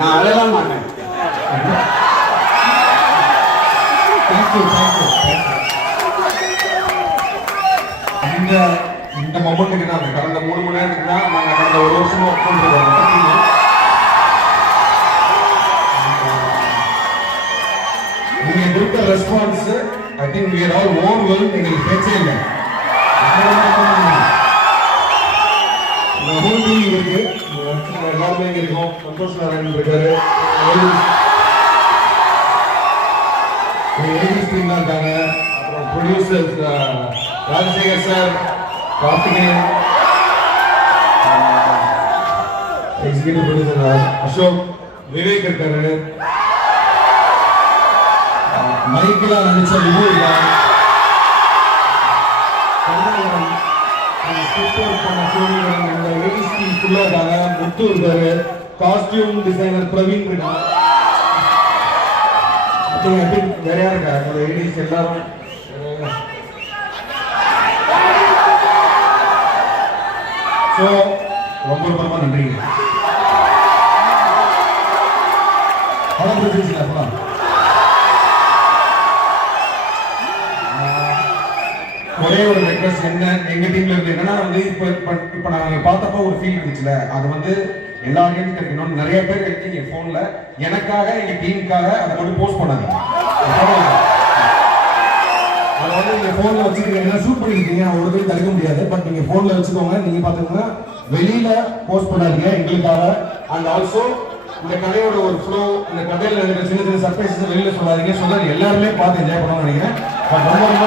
நான் அழலாம் மாட்டேன். இந்த மொமெண்ட்டுக்கு தான் கடந்த 3 மணி நேரத்துக்கு தான் நாங்கள் கடந்த 1 வருஷமா ஒர்க் பண்ணிருக்கோம். நீங்க கொடுத்த response I think we are all overwhelmed. எங்களுக்கு பேச்சே இல்லை. ஹோல் டீம் இருக்கு, எல்லாருமே இங்க இருக்கோம். சந்தோஷ் நாராயணன் இருக்காரு, டீம் தான் இருக்காங்க. அப்புறம் producers Rajasekar sir, Karthikeyan, executive producer Ashok, Vivek இருக்காரு, மைக்கேலா நடிச்ச விபு இருக்காங்க, முத்து இருக்காரு, காஸ்டியூம் டிசைனர் பிரவீன் இருக்காங்க, வேற யார் இருக்காங்க லேடிஸ் எல்லாரும். ரொம்ப ரொம்ப நன்றிங்க. ஒரே ஒரு ரெக்வஸ்ட் என்ன எங்க டீம்ல இருந்து என்னன்னா வந்து இப்ப நாங்க பார்த்தப்ப ஒரு ஃபீல் இருந்துச்சுல, அது வந்து எல்லா ஆடியன்ஸ் கிடைக்கணும். நிறைய பேர் இருக்கீங்க போன்ல, எனக்காக எங்க டீமுக்காக அதை மட்டும் போஸ்ட் பண்ணாதீங்க. அதை வந்து நீங்க போன்ல வச்சுக்கிறீங்க, ஷூட் பண்ணிருக்கீங்க, ஒருத்தரும் தடுக்க முடியாது. பட் நீங்க போன்ல வச்சுக்கோங்க, நீங்க பாத்துக்கோங்க, வெளியில போஸ்ட் பண்ணாதீங்க எங்களுக்காக. அண்ட் ஆல்சோ இந்த கதையோட ஒரு ஃப்ளோ, இந்த கதையில இருக்கிற சின்ன சின்ன சர்ப்ரைசஸ் வெளியில சொல்லாதீங்க. சொல்லாது எல்லாருமே பார்த்து என்ஜாய் பண்ணணும்னு நினைக்கிறேன். ரொம்ப ரொம்ப